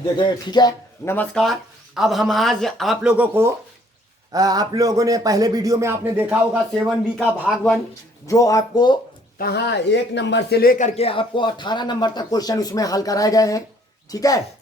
देखिए ठीक है। नमस्कार। अब हम आज आप लोगों को आप लोगों ने पहले वीडियो में आपने देखा होगा 7B का भाग 1, जो आपको कहाँ 1 नंबर से लेकर के आपको 18 नंबर तक क्वेश्चन उसमें हल कराए गए हैं। ठीक है,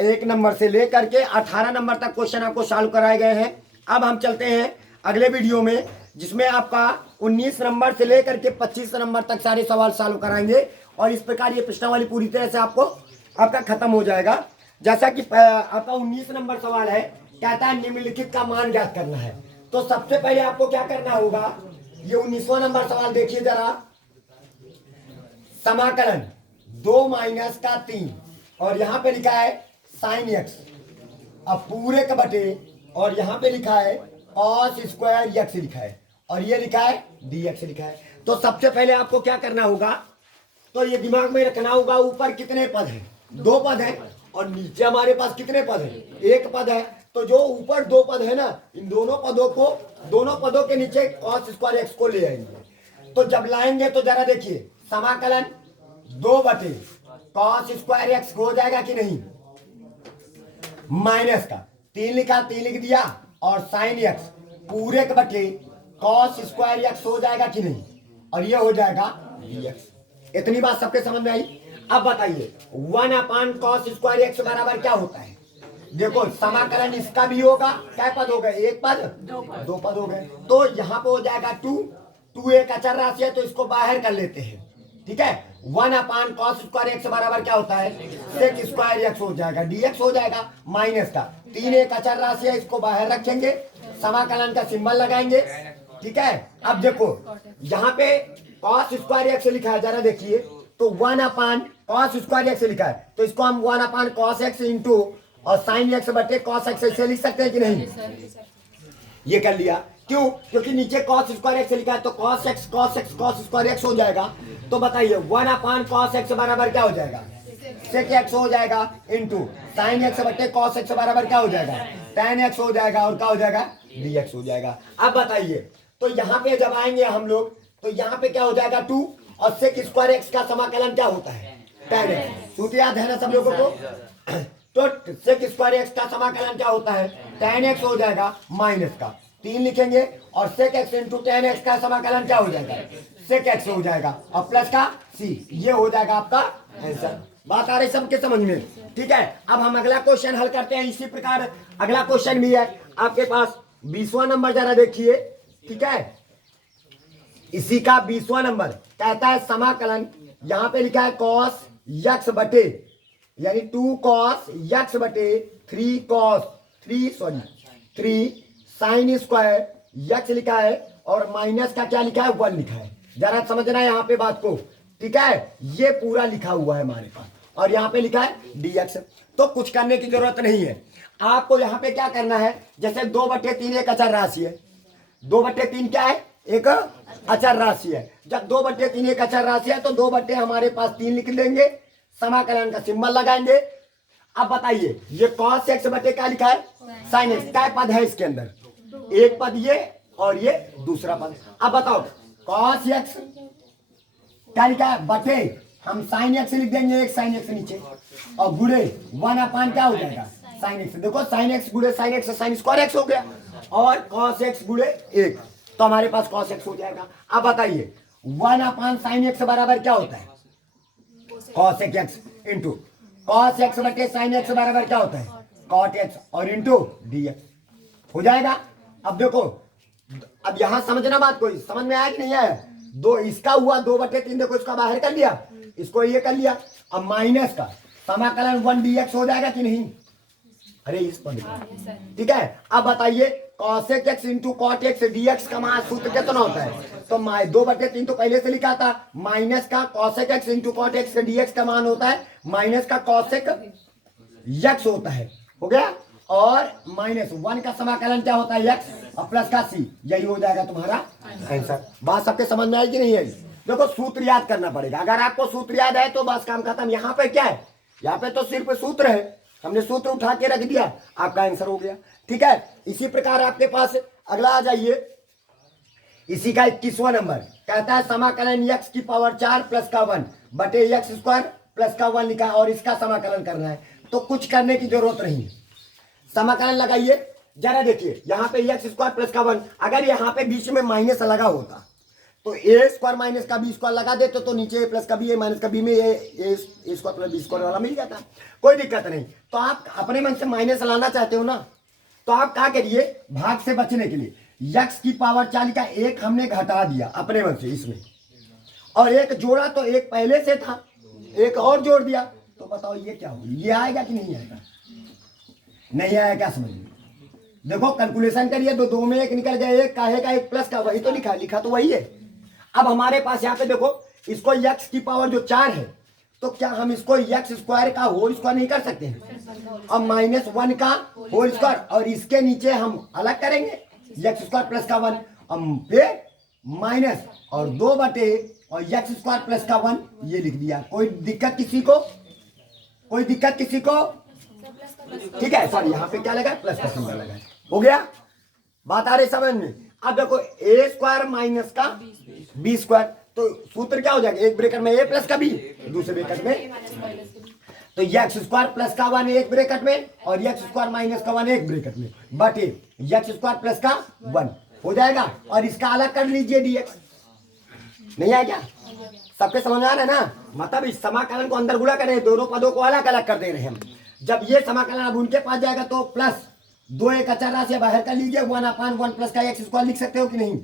1 नंबर से लेकर के 18 नंबर तक क्वेश्चन आपको सॉल्व कराए गए हैं। अब हम चलते हैं अगले वीडियो में, जिसमें आपका 19 नंबर से लेकर के 25 नंबर तक सारे सवाल सॉल्व कराएंगे। और इस प्रकार ये प्रश्नावली पूरी तरह से आपका खत्म हो जाएगा। जैसा कि आपका 19 नंबर सवाल है, कहता है निम्नलिखित का मान ज्ञात करना है। तो सबसे पहले आपको क्या करना होगा, ये 19वां नंबर सवाल देखिए जरा। समाकलन 2 माइनस का 3 और यहाँ पे लिखा है साइन एक्स, अब पूरे का बटे, और यहाँ पे लिखा है कॉस स्क्वायर एक्स लिखा है, और ये लिखा है डी एक्स लिखा है। तो सबसे पहले आपको क्या करना होगा, तो ये दिमाग में रखना होगा, ऊपर कितने पद हैं, 2 पद हैं, और नीचे हमारे पास कितने पद हैं, 1 पद है। तो जो ऊपर 2 पद है ना, इन दोनों पदों के नीचे कॉस स्क्वायर एक्स को ले आएंगे। तो जब लाएंगे तो जरा देखिए, समाकलन 2 बटे कॉस स्क्वायर एक्स हो जाएगा कि नहीं, माइनस का 3 लिखा, 3 लिख दिया, और साइन एक्स पूरे के बटे कॉस स्क्वायर एक्स हो जाएगा कि नहीं, और ये हो जाएगा डी एक्स। इतनी बात सबके समझ में आई। अब बताइए 1/cos स्क्वायर एक्स बराबर क्या होता है। देखो समाकलन इसका भी होगा, क्या पद हो गए, 1 पद, 2 पद हो गए। तो यहाँ पे हो जाएगा 2 एक अचर राशि है, तो इसको बाहर कर लेते हैं। ठीक है, 1/cos स्क्वायर एक्स बराबर क्या होता है, सेक स्क्वायर एक्स हो जाएगा, dx हो जाएगा, माइनस का 3 एक अचर राशि है, इसको बाहर रखेंगे, समाकलन का सिंबल लगाएंगे। ठीक है, अब देखो यहाँ पे cos स्क्वायर एक्स लिखा है, जरा देखिए, तो 1/cos स्क्वायर एक्स लिखा है, तो इसको हम 1/cos एक्स इंटू और साइन एक्स बटे cos एक्स ऐसे लिख सकते हैं कि नहीं। ये कर लिया, क्यों, क्योंकि नीचे cos स्क्वायर एक्स लिखा है, तो cos स्क्वायर एक्स हो जाएगा। तो बताइए 1/cos एक्स बराबर क्या हो जाएगा, सेक एक्स हो जाएगा, इंटू साइन एक्स बटे cos एक्स बराबर क्या हो जाएगा, tan एक्स हो जाएगा, और क्या हो जाएगा, dx हो जाएगा। अब बताइए, तो यहाँ पे जब आएंगे हम लोग, तो यहाँ पे क्या हो जाएगा 2, और सेक स्क्वायर एक्स का समाकलन क्या होता है, tan एक्स। सूत्र याद है ना सब लोगों को। तो सेक स्क्वायर एक्स का समाकलन क्या होता है, tan एक्स हो जाएगा, माइनस का 3 लिखेंगे, और sec x into tan x का समाकलन क्या हो जाएगा, सेक एक्स हो जाएगा, और प्लस का c, ये हो जाएगा आपका आंसर। बात आ रही सबके समझ में। ठीक है, अब हम अगला क्वेश्चन हल करते हैं। इसी प्रकार अगला क्वेश्चन भी है आपके पास, 20वां नंबर जरा देखिए। ठीक है, इसी का 20वां नंबर कहता है समाकलन, यहाँ पे लिखा है कॉस यक्स बटे, यानी 2 cos यक्स बटे 3 साइन स्क्वायर यक्स लिखा है, और माइनस का क्या लिखा है, 1 लिखा है। जरा समझना है यहाँ पे बात को। ठीक है, ये पूरा लिखा हुआ है हमारे पास, और यहाँ पे लिखा है dx। तो कुछ करने की जरूरत नहीं है आपको। यहाँ पे क्या करना है, जैसे 2/3 एक अचर राशि है, 2/3 क्या है, एक अचर राशि है। जब 2/3 एक अचर राशि है, तो 2 हमारे पास 3 लिख लेंगे, समाकलन का सिंबल लगाएंगे। अब बताइए, ये cos x बटे क्या लिखा है, sin x, क्या पद है इसके अंदर, 1 पद ये, और ये दूसरा पद। अब बताओ cos x क्या लिखा है, बटे हम sin x लिख देंगे, एक sin x नीचे, और गुड़े 1/, क्या हो जाएगा, sin x। देखो sin x गुड़े sin x, sin square x हो गया, और cos x गुड़े 1, तो हमारे पास cos x हो जाएगा। अब बताइए 1/sin x बराबर क्या होता है, cos x into cos x बटे sin x बराबर क्या होता है, cot x, और इंटू dx हो जाएगा। अब देखो, अब यहां समझना बात, कोई समझ में आया कि नहीं आया, दो इसका हुआ 2/3, देखो इसका बाहर कर लिया, इसको ये कर लिया, अब माइनस का समाकलन 1 dx हो जाएगा कि नहीं, अरे इस पद का। ठीक है, अब बताइए cos x into cot x dx का मान सूत्र कितना होता है, तो 2/3 तो पहले से लिखा था, माइनस का cos x into cot x dx का मान होता है माइनस का cos x होता है, हो गया, और माइनस 1 का समाकलन क्या होता है, x, और प्लस का c, यही हो जाएगा तुम्हारा आंसर। बात सबके समझ में आई कि नहीं है। देखो सूत्र याद करना पड़ेगा, अगर आपको सूत्र याद है तो बस काम खत्म। यहाँ पे क्या है, यहाँ पे तो सिर्फ सूत्र है, हमने सूत्र उठा के रख दिया, आपका आंसर हो गया। ठीक है, इसी प्रकार आपके पास अगला आ जाइए, इसी का 21वां नंबर कहता है समाकलन x की पावर 4 प्लस का 1 बटे x स्क्वायर प्लस का 1 लिखा है, और इसका समाकलन करना है। तो कुछ करने की जरूरत नहीं है। समाकलन लगाइए, जरा देखिए यहाँ पे एक्स स्क्वायर प्लस का 1, अगर यहाँ पे बीच में माइनस लगा होता तो ए स्क्वायर माइनस का बी स्क्वायर लगा देते तो नीचे ए प्लस का बी, ए माइनस का बी में ए स्क्वायर प्लस बी स्क्वायर वाला मिल जाता, कोई दिक्कत नहीं। तो आप अपने मन से माइनस लाना चाहते हो ना, तो आप क्या करिए, भाग से बचने के लिए यक्स की पावर 4 का एक हमने घटा दिया अपने मन से इसमें, और एक जोड़ा तो एक पहले से था, एक और जोड़ दिया, तो बताओ ये क्या होगा, ये आएगा कि नहीं आएगा? नहीं आएगा, क्या समझ में? देखो कैलकुलेशन करिए, तो दो में एक निकल गया, एक काहे का एक प्लस का, वही तो लिखा तो वही है। अब हमारे पास यहाँ पे देखो, इसको यक्स की पावर जो 4 है, तो क्या हम इसको यक्स स्क्वायर का होल स्क्वायर नहीं कर सकते हैं? अब -1 का होल स्क्वायर, और इसके नीचे हम अलग करेंगे यक्स स्क्वायर प्लस का 1, हम फिर माइनस और 2 बटे और यक्स स्क्वायर प्लस का 1 ये लिख दिया। कोई दिक्कत किसी को? कोई दिक्कत किसी को? ठीक है, सॉरी यहाँ पे क्या लगा, प्लस का सिंबल लगा, हो गया, बात आ रही समझ में? अब देखो ए स्क्वायर माइनस का बी स्क्वायर, तो सूत्र क्या हो जाएगा, एक ब्रैकेट में ए प्लस का बी, दूसरे ब्रैकेट में तो यक्स स्क्वायर प्लस का 1 एक ब्रैकेट में और यक्स स्क्वायर माइनस का 1 एक ब्रैकेट में, बटे यक्स स्क्वायर प्लस का 1 हो जाएगा। और इसका अलग कर लीजिए डीएक्स, नहीं आया क्या? सबके समझ आ रहा है ना? मतलब इस समाकलन को अंदर गुणा कर रहे हैं, दोनों पदों को अलग अलग कर दे रहे हैं हम। जब ये समाकलन अब उनके पास जाएगा तो प्लस 2 एक अचर राशि बाहर कर लीजिए, 1/1 प्लस का एक्स स्क्वायर लिख सकते हो कि नहीं?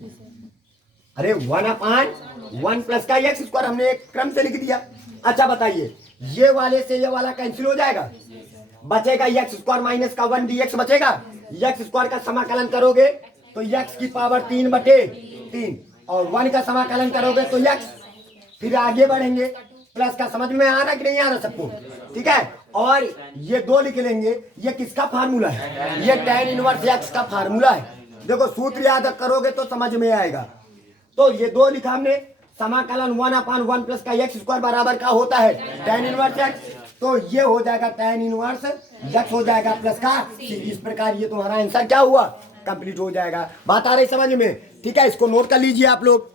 अरे 1/1 प्लस का एक्स स्क्वायर हमने एक क्रम से लिख दिया। अच्छा बताइए, ये वाले से ये वाला कैंसिल हो जाएगा, बचेगा एक्स स्क्वायर माइनस का 1 dx बचेगा। एक्स स्क्वायर का समाकलन करोगे तो एक्स की पावर 3/3 और 1 का समाकलन करोगे तो एक्स, फिर आगे बढ़ेंगे, प्लस का समझ में आ रहा कि नहीं आ रहा सबको? ठीक है, और ये 2 लिख लेंगे, ये किसका फार्मूला है? ये tan इनवर्स एक्स का फार्मूला है। देखो सूत्र याद करोगे तो समझ में आएगा। तो ये 2 लिखा हमने, समाकलन 1/1 प्लस का एक्स स्क्वायर बराबर का होता है tan इनवर्स एक्स, तो ये हो जाएगा tan इनवर्स एक्स हो जाएगा प्लस का c। इस प्रकार ये तुम्हारा आंसर क्या हुआ, कंप्लीट हो जाएगा। बात आ रही समझ में? ठीक है, इसको नोट कर लीजिए आप लोग।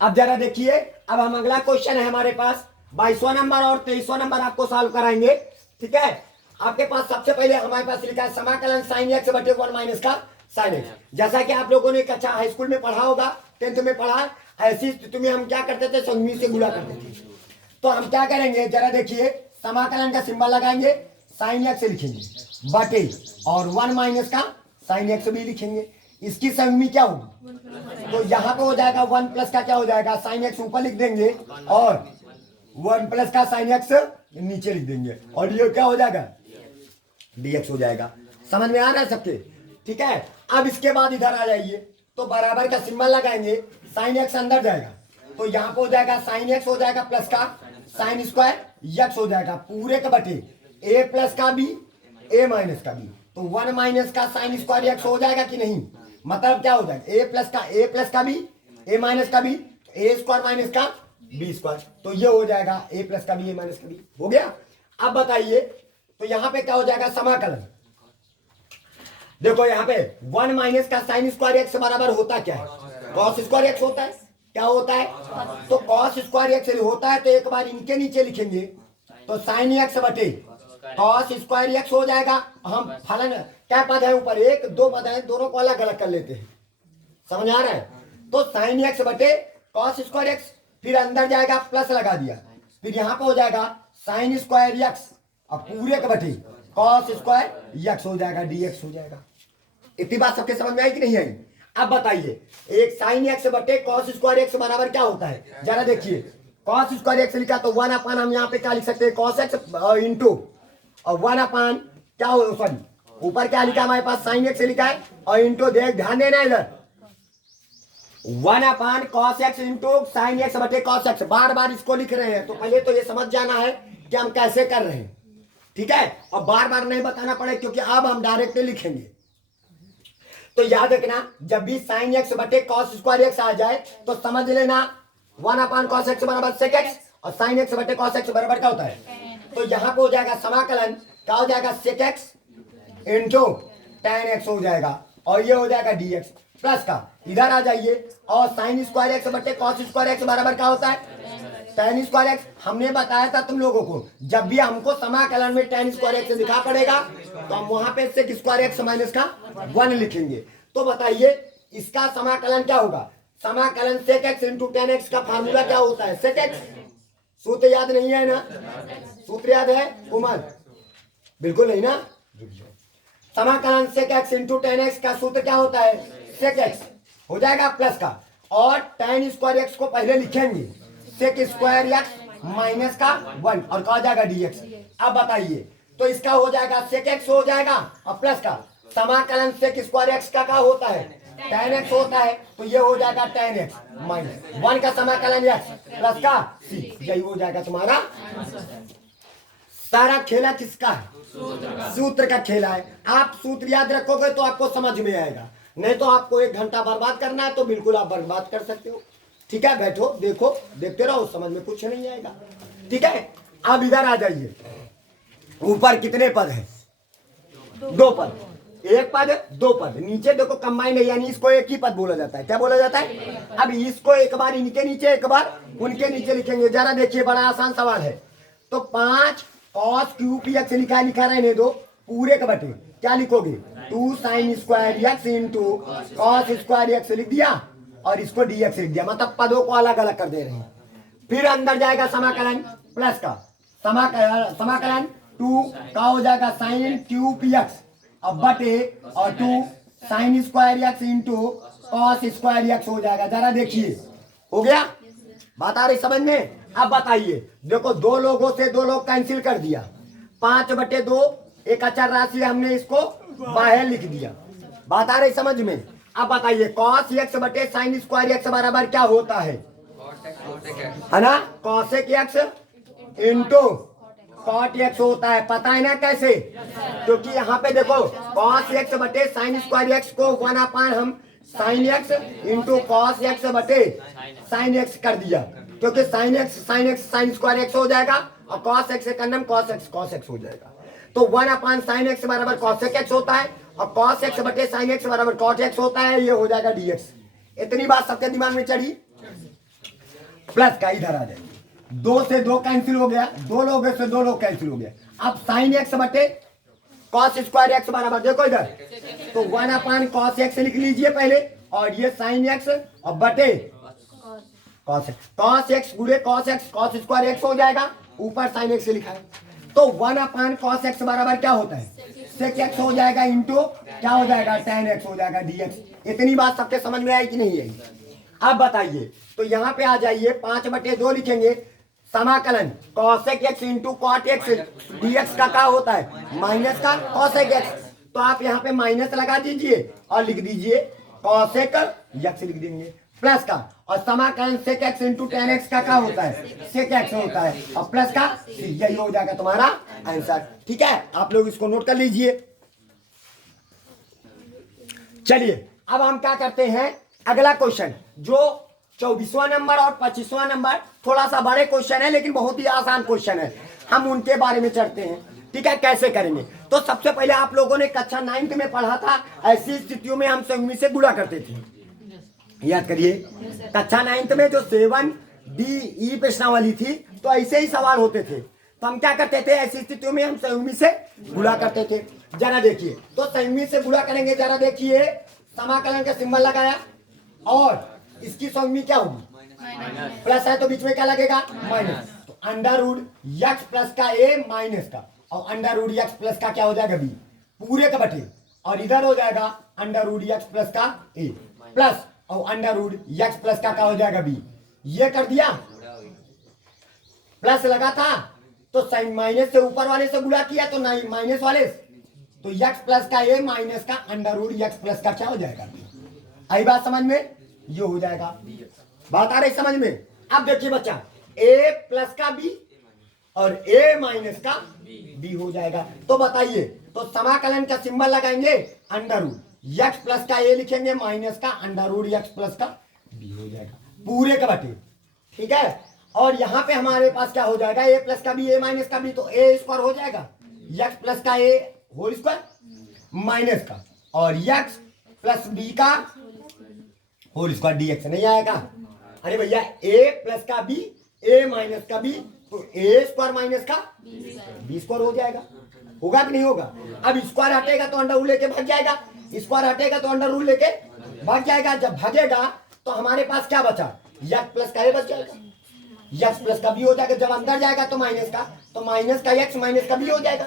अब जरा देखिए, अब हम अगला क्वेश्चन है हमारे पास 22वां नंबर और 23वां नंबर आपको सॉल्व कराएंगे। ठीक है, आपके पास सबसे पहले हमारे पास लिखा है समाकलन sin x बटे 1 माइनस का sin x। जैसा कि आप लोगों ने कक्षा हाई स्कूल में पढ़ा होगा, 10th में पढ़ा, ऐसी स्थिति में हम क्या करते थे, संयुग्मी से गुणा करते थे। तो हम क्या करेंगे, जरा देखिए, समाकलन का सिंबल लगाएंगे, sin x लिखेंगे बटे और 1 माइनस का sin x भी लिखेंगे। इसकी संयुग्मी क्या होगी, तो यहाँ पे हो जाएगा 1 प्लस का क्या हो जाएगा sin x ऊपर लिख देंगे और 1 प्लस का sin x नीचे लिख देंगे, और ये क्या हो जाएगा, dx हो जाएगा। समझ में आ रहा है सबके? ठीक है, अब इसके बाद इधर आ जाइए, तो बराबर का सिंबल लगाएंगे, sin x अंदर जाएगा तो यहाँ पे हो जाएगा sin x हो जाएगा प्लस का sin स्क्वायर x हो जाएगा पूरे के बटे a प्लस का b a माइनस का b, तो 1 माइनस का sin स्क्वायर x हो जाएगा कि नहीं? मतलब क्या हो जाएगा, a प्लस का b a माइनस का b, a स्क्वायर माइनस का b स्क्वायर, तो ये हो जाएगा a प्लस का b a माइनस का b, हो गया। अब बताइए, तो यहाँ पे क्या हो जाएगा समाकलन, देखो यहाँ पे 1 माइनस का sin स्क्वायर x बराबर होता क्या है, cos स्क्वायर x होता है। क्या होता है, तो cos स्क्वायर x होता है, तो एक बार इनके नीचे लिखेंगे, तो sin x बटे cos स्क्वायर x हो जाएगा। हम फलन क्या पद है ऊपर, 1 2 पद है, दोनों को अलग अलग कर लेते हैं। समझ आ रहा है? तो sin x बटे cos स्क्वायर x, फिर अंदर जाएगा प्लस लगा दिया, फिर यहाँ पे हो जाएगा sin स्क्वायर x और पूरे के बटे cos स्क्वायर x हो जाएगा, dx हो जाएगा। इतनी बात सबके समझ में आई कि नहीं आई? अब बताइए, एक sin x बटे cos स्क्वायर x बराबर क्या होता है, जरा देखिए, cos स्क्वायर x लिखा तो 1 अपान हम यहाँ पे क्या लिख सकते हैं, cos x इंटू और 1 अपान क्या हो, सॉरी ऊपर क्या लिखा हमारे पास sin x लिखा है और इंटू, देख ध्यान देना इधर, 1 अपान cos x into sin x बटे cos x, बार बार इसको लिख रहे हैं, तो पहले तो ये समझ जाना है कि हम कैसे कर रहे हैं। ठीक है, और बार बार नहीं बताना पड़े, क्योंकि अब हम डायरेक्टली लिखेंगे। तो याद रखना, जब भी sin x बटे cos स्क्वायर x आ जाए तो समझ लेना 1 अपान cos x बराबर sec x और sin x बटे cos x बराबर क्या होता है, तो यहाँ पे हो जाएगा समाकलन क्या हो जाएगा, sec x into tan x हो जाएगा, और ये हो जाएगा dx प्लस का, इधर आ जाइए, और sin स्क्वायर x बटे cos स्क्वायर x बराबर क्या होता है, tan स्क्वायर एक्स हमने बताया था तुम लोगों को, जब भी हमको समाकलन में tan स्क्वायर एक्स दिखा पड़ेगा तो हम वहां पे sec स्क्वायर एक्स माइनस का 1 लिखेंगे। तो बताइए इसका समाकलन क्या होगा? समाकलन sec x into tan x का फार्मूला क्या होता है? sec x। सूत्र याद नहीं है ना? सूत्र याद है कोमल? बिल्कुल नहीं ना। समाकलन sec x into tan x का सूत्र क्या होता है? sec x हो जाएगा प्लस का, और tan स्क्वायर एक्स को पहले लिखेंगे sec स्क्वायर एक्स माइनस का 1 और क्या हो जाएगा dx। अब बताइए तो इसका हो जाएगा sec x हो जाएगा और प्लस का समाकलन sec स्क्वायर एक्स का क्या होता है? tan x होता है, तो ये हो जाएगा tan x माइनस 1 का समाकलन x प्लस का c, यही हो जाएगा तुम्हारा। सारा खेला किसका है? सूत्र का खेला है। आप सूत्र याद रखोगे तो आपको समझ में आएगा, नहीं तो आपको 1 घंटा बर्बाद करना है तो बिल्कुल आप बर्बाद कर सकते हो। ठीक है, बैठो देखो देखते रहो, समझ में कुछ नहीं आएगा। ठीक है, अब इधर आ जाइए। ऊपर कितने पद है? 2 पद, 1 पद 2 पद। नीचे देखो कंबाइन है, यानी इसको एक ही पद बोला जाता है। क्या बोला जाता है? अब इसको एक बार इनके नीचे एक बार उनके नीचे लिखेंगे। जरा देखिए, बड़ा आसान सवाल है। तो 5 cos क्यूब एक्स लिखा रहने दो, पूरे का बटे क्या लिखोगे? 2 sin square x into cos square x लिख दिया और इसको dx लिख दिया, मतलब पदों को अलग अलग कर दे रहे हैं। फिर अंदर जाएगा समाकलन प्लस का समाकलन 2 का हो जाएगा साइन क्यूब एक्स अब बटे और 2 sin square x into cos square x हो जाएगा। जरा देखिए, हो गया? बात आ रही समझ में? अब बताइए, देखो 2 लोगों से 2 लोग कैंसिल कर दिया, 5/2 एक अचर राशि हमने इसको बाहर लिख दिया। बात आ रही समझ में? अब बताइए cos x बटे साइन स्क्वायर एक्स बराबर क्या होता है ना? cosec x into cot x होता है। पता है ना कैसे? क्योंकि यहाँ पे देखो cos x बटे साइन स्क्वायर एक्स को 1/, हम sine x into cos x बटे साइन एक्स कर दिया, क्योंकि sine x sine square x हो जाएगा और कॉस एक्स का नाम कॉस एक्स हो जाएगा। तो 1/, साइन एक्स बराबर कॉसेक एक्स होता है और कॉस एक्स बटे साइन एक्स बराबर कॉट एक्स होता है, ये हो जाएगा dx। इतनी बात सबके दिमाग में चढ़ी? प्लस का इधर आ जाएगी, 2 से 2 कैंसिल हो गया, 2 लोगों से 2 लोग कैंसिल हो गया। अब साइन एक्स बटे कॉस स्क्वायर एक्स बराबर देखो इधर, तो 1/, कॉस एक्स लिख लीजिए पहले, और ये साइन एक्स और बटे कॉस एक्स गुणे कॉस स्क्वायर एक्स हो जाएगा, ऊपर साइन एक्स लिखा है। तो 1/, कॉस एक्स बराबर क्या होता है? सेक एक्स हो जाएगा इंटू क्या हो जाएगा? tan x हो जाएगा dx। इतनी बात सबके समझ में आई कि नहीं आई? अब बताइए, तो यहाँ पे आ जाइए, 5/2 लिखेंगे, समाकलन cosec x into cot x dx का क्या होता है? माइनस का cosec x। तो आप यहाँ पे माइनस लगा दीजिए और लिख दीजिए cosec x लिख देंगे प्लस का, और समाकलन sec x into tan x का क्या होता है? sec x होता है और प्लस का c, यही हो जाएगा तुम्हारा आंसर। ठीक है, आप लोग इसको नोट कर लीजिए। चलिए अब हम क्या करते हैं, अगला क्वेश्चन जो 24वां नंबर और 25वां नंबर, थोड़ा सा बड़े क्वेश्चन है लेकिन बहुत ही आसान क्वेश्चन है, हम उनके बारे में चढ़ते हैं। ठीक है, कैसे करेंगे? तो सबसे पहले आप लोगों ने कक्षा 9th में पढ़ा था, ऐसी स्थितियों में हम संयुग्मी से गुणा करते थे। याद करिए, कक्षा 9th में जो 7D प्रश्नावली थी तो ऐसे ही सवाल होते थे। तो हम क्या करते थे, ऐसी स्थितियों में हम संयुग्मी से गुणा करते थे। जरा देखिए, तो संयुग्मी से गुणा करेंगे। जरा देखिए, समाकलन का सिंबल लगाया और इसकी संयुग्मी क्या होगी? प्लस है तो बीच में क्या लगेगा? माइनस। तो अंडर रूट एक्स प्लस का ए माइनस का, और अंडर रूट एक्स प्लस का क्या हो जाएगा? बी, पूरे का बटे, और इधर हो जाएगा अंडर रूट एक्स प्लस का ए प्लस और अंडर रूट एक्स प्लस का क्या हो जाएगा? बी। ये कर दिया, प्लस लगा था तो साइन माइनस से ऊपर वाले से गुणा किया तो माइनस वाले, तो एक्स प्लस का ए माइनस का अंडर रूट एक्स प्लस का क्या हो जाएगा? बी। आई बात समझ में? ये हो जाएगा। बात आ रही समझ में? अब देखिए बच्चा, ए प्लस का बी और ए माइनस का बी हो जाएगा। तो बताइए, तो समाकलन का सिंबल लगाएंगे, अंडर रूट एक्स प्लस का ए लिखेंगे माइनस का अंडर रूट एक्स प्लस का बी हो जाएगा, पूरे का बटे। ठीक है, और यहाँ पे हमारे पास क्या हो जाएगा? ए प्लस का बी ए माइनस का बी, तो ए स्क्वायर हो जाएगा एक्स प्लस का ए होल स्क्वायर माइनस का, और एक्स प्लस बी का होल स्क्वायर डीएक्स नहीं आएगा। अरे भैया, ए प्लस का बी ए माइनस का बी, तो ए स्क्वायर माइनस का बी स्क्वायर हो जाएगा। होगा कि नहीं होगा? अब स्क्वायर हटेगा तो अंडर रूल लेके भाग जाएगा, स्क्वायर हटेगा तो अंडर रूल लेके भाग जाएगा। जब भागेगा तो हमारे पास क्या बचा? एक्स प्लस का ए बच जाएगा, एक्स प्लस का बी हो जाएगा। जब अंदर जाएगा तो माइनस का, तो माइनस का एक्स माइनस का बी हो जाएगा।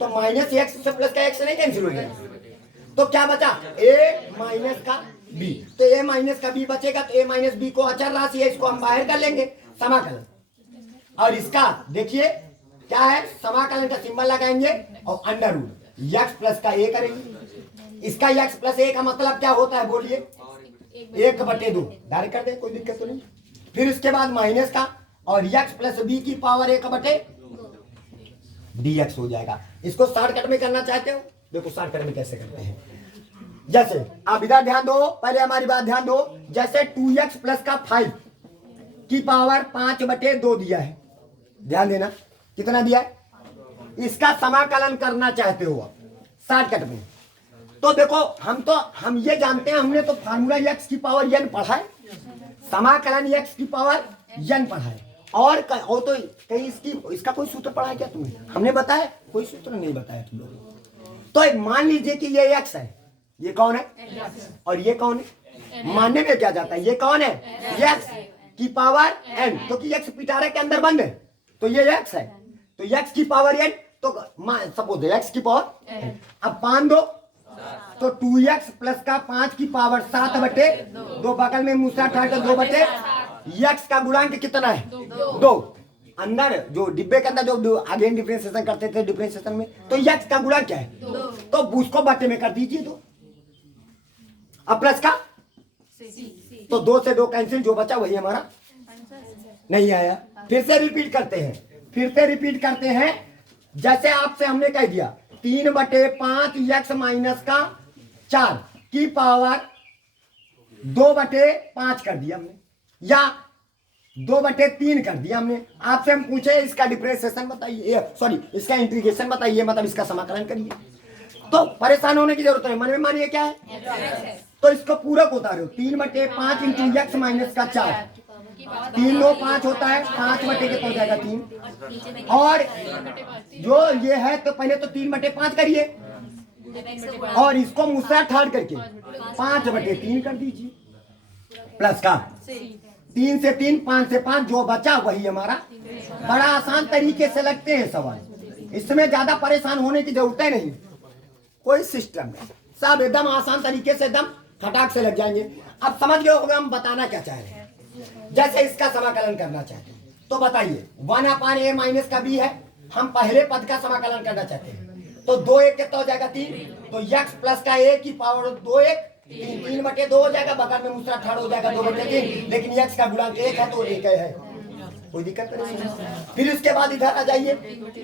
तो माइनस एक्स से प्लस का एक्स नहीं कैंसिल हो जाएगा, तो क्या बचा? ए माइनस का बी। तो ए माइनस का बी बचेगा, तो ए माइनस बी को अचर राशि है, इसको हम बाहर कर लेंगे समाकलन। और इसका देखिए क्या है, समाकलन का सिंबल लगाएंगे और अंडर रूल एक्स प्लस का ए करेंगे। इसका एक्स प्लस ए का मतलब क्या होता है बोलिए? 1/2 डायरेक्ट कर दे, कोई दिक्कत तो नहीं। फिर इसके बाद माइनस का और एक्स प्लस बी की पावर 1/dx हो जाएगा। इसको शॉर्टकट में करना चाहते हो? देखो शॉर्टकट में कैसे करते हैं। जैसे आप इधर ध्यान दो, पहले हमारी बात ध्यान दो। जैसे 2x प्लस का 5 की पावर 5/2 दिया है, ध्यान देना कितना दिया है, इसका समाकलन करना चाहते हो आप शॉर्टकट में। तो देखो हम ये जानते हैं, हमने तो फार्मूला x की पावर n पढ़ा है, समाकलन x की पावर n पढ़ा है। और तो कहीं इसका कोई सूत्र पढ़ा है क्या तुमने? हमने बताया? कोई सूत्र नहीं बताया तुम लोगों। तो मान लीजिए कि ये x है, ये कौन है और ये कौन है? मानने में क्या जाता है, ये कौन है? x की पावर n, क्योंकि x पिटारे के अंदर बंद है, तो ये x है। तो x की पावर n, तो सपोज x की पावर, अब 5 दो तो 2x प्लस का 5 की पावर 7/2, बगल में मुसा ठाड़ कर 2/x का गुणांक कितना है? 2। अंदर जो डिब्बे के अंदर जो आगे डिफरेंशिएशन करते थे डिफरेंशिएशन में, तो x का गुणांक क्या है? तो उसको बटे में कर दीजिए 2। अब प्लस का, तो 2 से 2 कैंसिल, जो बचा वही हमारा नहीं आया। फिर से रिपीट करते हैं, जैसे आपसे हमने कह दिया 3/5 x माइनस का 4 की पावर 2/5 कर दिया हमने, या 2/3 कर दिया हमने। आपसे हम पूछे इसका डिफरेंशिएशन बताइए, सॉरी इसका इंटीग्रेशन बताइए, मतलब इसका समाकलन करिए। तो परेशान होने की जरूरत है, मन में मानिए क्या है, तो इसको पूरक उतारो। 3/5 इंटू x माइनस का 4, 3 2 5 होता है, 5/, कितना हो जाएगा 3। और जो ये है तो पहले तो 3/5 करिए और इसको मुसा ठाड़ करके 5/3 कर दीजिए। प्लस का 3 से 3, 5 से 5, जो बचा वही हमारा। बड़ा आसान तरीके से लगते हैं सवाल, इसमें ज्यादा परेशान होने की जरूरत नहीं, कोई सिस्टम नहीं, सब एकदम आसान तरीके से एकदम फटाक से लग जाएंगे। अब समझ गए होगा हम बताना क्या चाह रहे हैं। जैसे इसका समाकलन करना चाहते हैं तो बताइए 1/a माइनस का b है, हम पहले पद का समाकलन करना चाहते हैं, तो 2 1 कितना हो जाएगा 3, तो x प्लस का a की पावर 2 1 3/2 हो जाएगा, बगल में दूसरा ठाड़ हो जाएगा 2/3, लेकिन x का गुणांक 1 है तो 1 है, कोई दिक्कत नहीं। फिर इसके बाद इधर आ जाइए,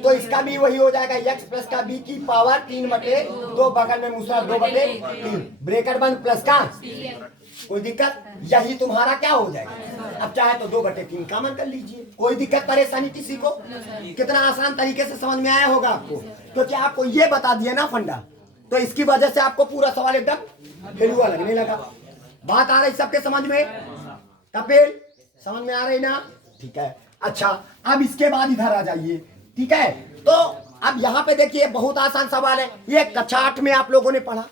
तो इसका भी वही हो जाएगा, x प्लस का b की पावर 3/2, बगल में दूसरा 2/3, ब्रैकेट बंद, प्लस का, कोई दिक्कत, यही तुम्हारा क्या हो जाएगा। अब चाहे तो 2/3 कॉमन कर लीजिए, कोई दिक्कत परेशानी किसी को? कितना आसान तरीके से समझ में आया होगा आपको, क्योंकि आपको ये बता दिया ना फंडा, तो इसकी वजह से आपको पूरा सवाल एकदम फेलुआ लगने लगा। बात आ रही सबके समझ में? कपिल समझ में आ रही ना? ठीक है। अच्छा अब इसके बाद इधर आ जाइए, ठीक है। तो अब यहाँ पे देखिए बहुत आसान सवाल है, ये कक्षा 8 में आप लोगों ने पढ़ा।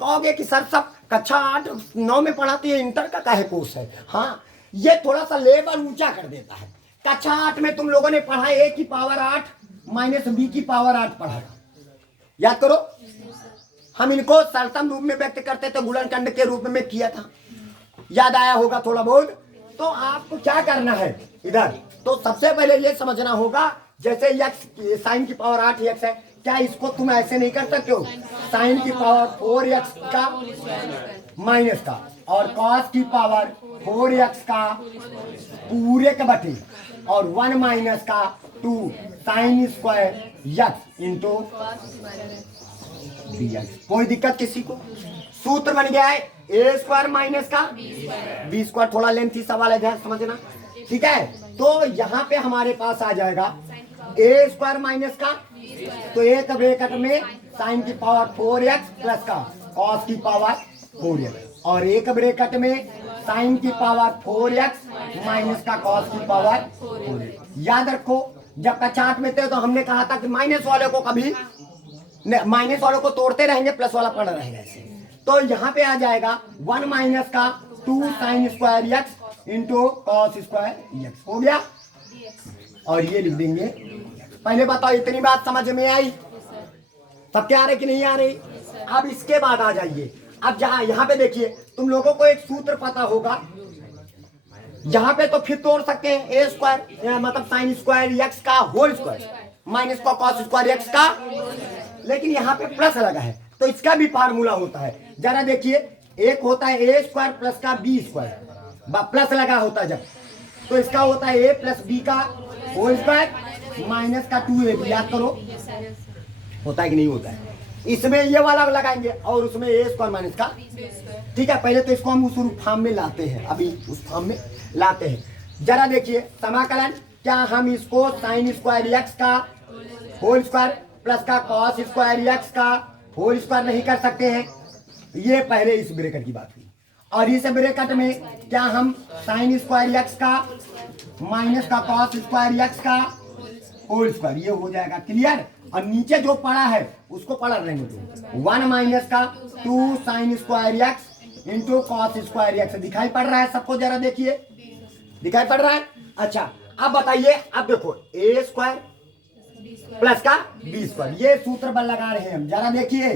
कहोगे कि सर सब कक्षा 8 9 में पढ़ाती है, इंटर का काहे कोर्स है। हाँ, ये थोड़ा सा लेवल ऊंचा कर देता है। कक्षा 8 में तुम लोगों ने पढ़ा a की पावर 8 माइनस b की पावर 8 पढ़ा, याद करो। हम इनको सरलतम रूप में व्यक्त करते थे, गुणनखंड के रूप में किया था, याद आया होगा थोड़ा बहुत। तो आपको क्या करना है इधर, तो सबसे पहले ये समझना होगा, जैसे x साइन की पावर 8x है, क्या इसको तुम ऐसे नहीं कर सकते हो, साइन की पावर 4x का माइनस का और कॉस की पावर 4x का पूरे के बटे और 1 माइनस का 2 sine square x into dx। कोई दिक्कत किसी को? सूत्र बन गया है a स्क्वायर माइनस का b स्क्वायर, थोड़ा लेंथी सवाल है, ध्यान समझना, ठीक है। तो यहाँ पे हमारे पास आ जाएगा a स्क्वायर माइनस का, तो एक ब्रैकेट में साइन की पावर 4x प्लस का कॉस की पावर 4x, और एक ब्रैकेट में साइन की पावर 4x माइनस का कॉस की पावर 4x। याद रखो जब का चार्ट में थे तो हमने कहा था कि माइनस वाले को कभी माइनस वालों को तोड़ते रहेंगे, प्लस वाला पड़ा रहेगा ऐसे। तो यहाँ पे आ जाएगा 1 माइनस का 2 sine square x into cos square x हो गया, और ये लिख देंगे। पहले बताओ इतनी बात समझ में आई? सबके आ रही कि नहीं आ रही? अब इसके बाद आ जाइए। अब जहां यहाँ पे देखिए तुम लोगों को एक सूत्र पता होगा, यहाँ पे तो फिर तोड़ सकते हैं ए स्क्वायर मतलब साइन स्क्वायर एक्स का होल स्क्वायर माइनस का कॉस स्क्वायर एक्स का, लेकिन यहाँ पे प्लस लगा है तो इसका भी फार्मूला होता है। जरा देखिए एक होता है ए स्क्वायर प्लस का बी स्क्वायर, प्लस लगा होता है जब, तो इसका होता है ए प्लस बी का होल स्क्वायर माइनस का 2ab। याद करो होता है कि नहीं होता है? इसमें ये वाला लगाएंगे और उसमें ए स्क्वायर माइनस का, ठीक है। पहले तो इसको हम उस फॉर्म में लाते हैं, अभी उस फॉर्म में लाते हैं। जरा देखिए समाकलन, क्या हम इसको साइन स्क्वायर एक्स का होल स्क्वायर प्लस का कॉस स्क्वायर एक्स का होल स्क्वायर नहीं कर सकते हैं? ये पहले इस ब्रैकेट की बात हुई। और इस ब्रैकेट में क्या हम साइन स्क्वायर एक्स का माइनस का कॉस स्क्वायर एक्स का होल स्क्वायर, ये हो जाएगा क्लियर। और नीचे जो पड़ा है उसको पढ़ रहेंगे तो 1 माइनस का 2 sine square x into cos square x दिखाई पड़ रहा है सबको? जरा देखिए दिखाई पड़ रहा है। अच्छा अब बताइए, अब देखो ए स्क्वायर प्लस का बी स्क्वायर, ये सूत्र बल लगा रहे हैं हम। जरा देखिए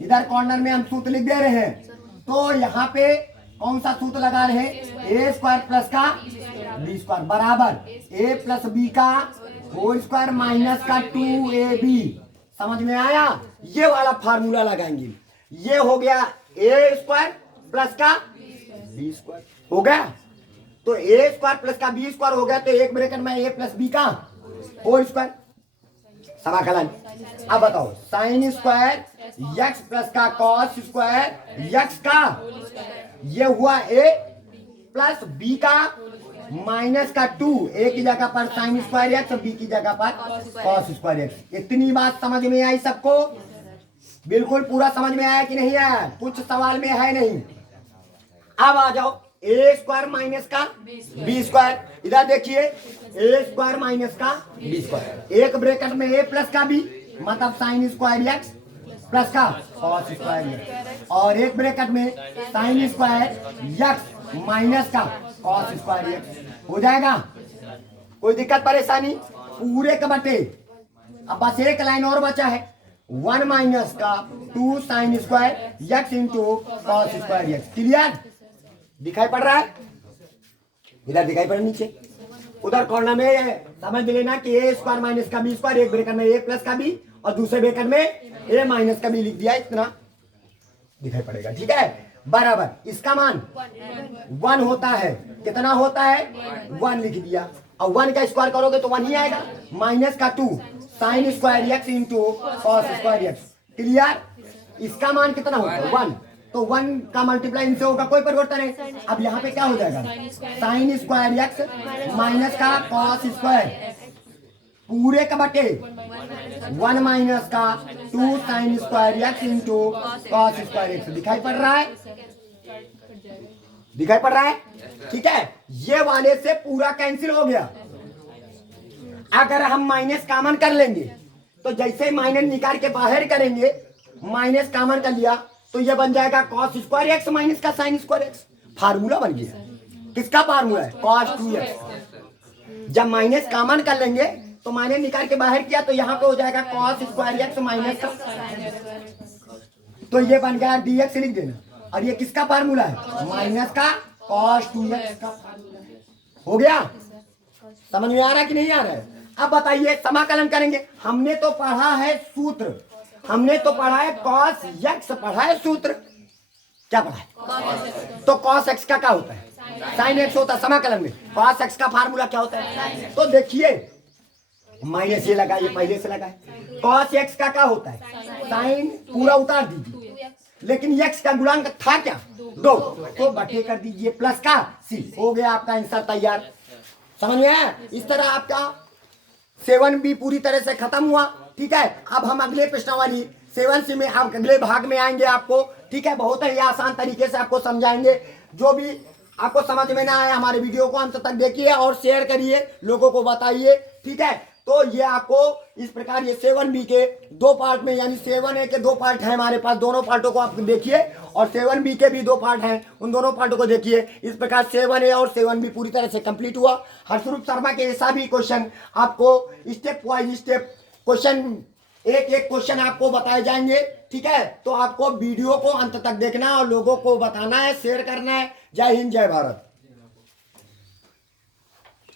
इधर कॉर्नर में हम सूत्र लिख दे रहे हैं, तो यहाँ पे कौन सा सूत्र लगा रहे हैं? ए स्क्वायर प्लस का बी स्क्वायर बराबर ए प्लस बी का होल स्क्वायर माइनस का 2ab। समझ में आया? ये वाला फार्मूला लगाएंगे। ये हो गया ए स्क्वायर प्लस का बी स्क्वायर हो गया, तो ए स्क्वायर प्लस का बी स्क्वायर हो गया, तो एक ब्रैकेट में ए प्लस बी का होल स्क्वायर समाकलन। अब बताओ साइन स्क्वायर एक्स प्लस का कॉस स्क्वायर एक्स का, ये हुआ ए प्लस बी का माइनस का 2, ए की जगह पर साइन स्क्वायर एक्स और बी की जगह पर कॉस स्क्वायर एक्स। इतनी बात समझ में आई सबको? बिल्कुल पूरा समझ में आया कि नहीं आया? कुछ सवाल में है नहीं? अब आ जाओ ए स्क्वायर माइनस का बी स्क्वायर। इधर देखिए ए स्क्वायर माइनस का बी स्क्वायर, एक ब्रैकेट में ए प्लस का बी मतलब साइन स्क्वायर एक्स प्लस का कॉस स्क्वायर एक्स, और एक ब्रैकेट में साइन स्क्वायर एक्स माइनस का कॉस स्क्वायर एक्स हो जाएगा। कोई दिक्कत परेशानी? पूरे का बटे। अब बस एक लाइन और बचा है, 1 माइनस का 2 sine square x into cos square x. Clear? दिखाई पड़ रहा है? इधर दिखाई पड़ रहा नीचे, उधर कॉर्नर में समझ लेना कि ए स्क्वायर माइनस का बी स्क्वायर, एक ब्रैकेट में ए प्लस का बी और दूसरे ब्रैकेट में ए माइनस का बी लिख दिया, इतना दिखाई पड़ेगा। ठीक है, बराबर इसका मान 1 होता है। कितना होता है? 1 लिख दिया, और 1 का स्क्वायर करोगे तो 1 ही आएगा। माइनस का 2 sine square x into cos square x. Clear? इसका मान कितना होता है? 1, तो 1 का मल्टीप्लाई इनसे होगा, कोई परिवर्तन है। अब यहाँ पे क्या हो जाएगा? साइन स्क्वायर एक्स माइनस का कॉस स्क्वायर पूरे का बटे 1 माइनस का 2 sine square x into cos square x. दिखाई पड़ रहा है? दिखाई पड़ रहा है? ठीक है, ये वाले से पूरा कैंसिल हो गया। अगर हम माइनस कॉमन कर लेंगे तो जैसे माइनस निकाल के बाहर करेंगे, माइनस कॉमन कर लिया तो ये बन जाएगा कॉस स्क्वायर एक्स माइनस का साइन स्क्वायर एक्स। फार्मूला बन गया। किसका फार्मूला है? Cos 2x। जब माइनस कॉमन कर लेंगे तो माइनस निकाल के बाहर किया तो यहाँ पे हो जाएगा कॉस स्क्वायर एक्स माइनस का, तो ये बन गया dx लिख देना। और ये किसका फार्मूला है? माइनस का कॉस 2x का। हो गया? समझ में आ रहा है कि नहीं आ रहा है? अब बताइए समाकलन करेंगे। हमने तो पढ़ा है सूत्र, हमने तो पढ़ा है कॉस एक्स, पढ़ा है सूत्र। क्या पढ़ा है? तो कॉस एक्स का क्या होता है? साइन एक्स होता है। समाकलन में कॉस एक्स का फार्मूला क्या होता है? तो देखिए माइनस ये लगा, ये पहले से लगा है। कॉस एक्स का क्या होता है? साइन पूरा उतार दीजिए, लेकिन एक्स का गुणांक था क्या? 2, तो बटे कर दीजिए प्लस का सी। हो गया आपका आंसर तैयार। समझ में आया? इस तरह आपका 7B पूरी तरह से खत्म हुआ। ठीक है, अब हम अगले प्रश्नावली 7C में अगले भाग में आएंगे आपको। ठीक है, बहुत ही आसान तरीके से आपको समझाएंगे। जो भी आपको समझ में ना आए हमारे वीडियो को अंत तक देखिए और शेयर करिए, लोगों को बताइए, ठीक है। तो ये आपको इस प्रकार ये 7B के दो पार्ट में, यानी 7A के दो पार्ट हैं हमारे पास, दोनों पार्टों को आप देखिए, और 7B के भी दो पार्ट हैं, उन दोनों पार्टों को देखिए। इस प्रकार 7A और 7B पूरी तरह से कंप्लीट हुआ। हर्षरूप शर्मा के ऐसा भी क्वेश्चन आपको स्टेप वाइज स्टेप क्वेश्चन, एक एक क्वेश्चन आपको बताए जाएंगे, ठीक है। तो आपको वीडियो को अंत तक देखना और लोगों को बताना है, शेयर करना है। जय हिंद, जय भारत।